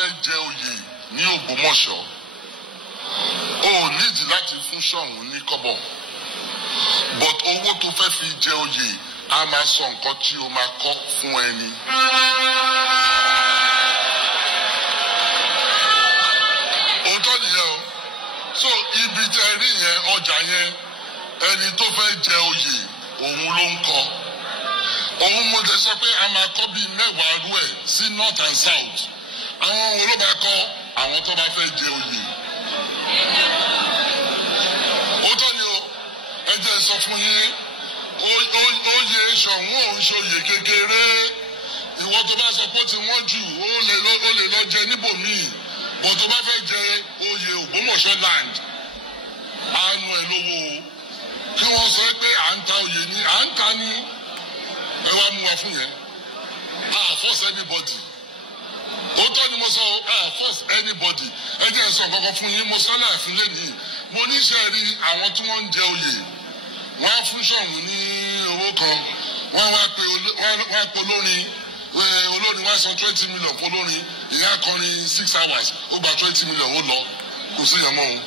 fẹ́ jẹ oyè ní Ògbómọ̀ṣọ́ o nídìí láti fún Ṣọ̀ún ní kọ́bọ̀ but owó tó fẹ́ fi jẹ oyè a máa sọ nǹkan tí o máa kọ́ fún ẹni. òótọ́ nìyẹn o so ibi tẹ rí yẹn ọjà yẹn ẹni tó fẹ́ jẹ oyè òun ló ń kọ́ òun mo lè sọ pé a máa kọ́ bíi mẹ́wàá rú ẹ̀ sí north and south àwọn òun ló máa kọ́ àwọn tó bá fẹ́ jẹ oyè. òótọ́ ni o ẹ jẹ́ sọ fún yín oyè Ṣọ̀ún òun ṣòye kékeré ìwọ tó bá sọ pé ó ti wọ́n jù ó lè lọ jẹ níbòmíì bọ̀ tó bá fẹ́ jẹ oyè Ògbómọ̀ṣọ́ land àánú ẹ̀ lówó kí wọ́n sọ pé à ń ta oyè ni à ń ta ní ẹ wá mú wa fún yẹn force anybody òótọ́ ni mo sọ force anybody ẹ jẹ́ sọ kankan fún yín mo sọ́nà ìfúnlẹ̀ nìyí mo níṣẹ́ rí àwọn tí wọ́n ń jẹ oyè wọ́n á fún Ṣọ̀ún ní owó kan wọ́n wá pe olórin wá san 20 million fún olórin ìyá akọrin 6 hours ó gba 20 million ó lọ kò sí yẹn mọ́ òun.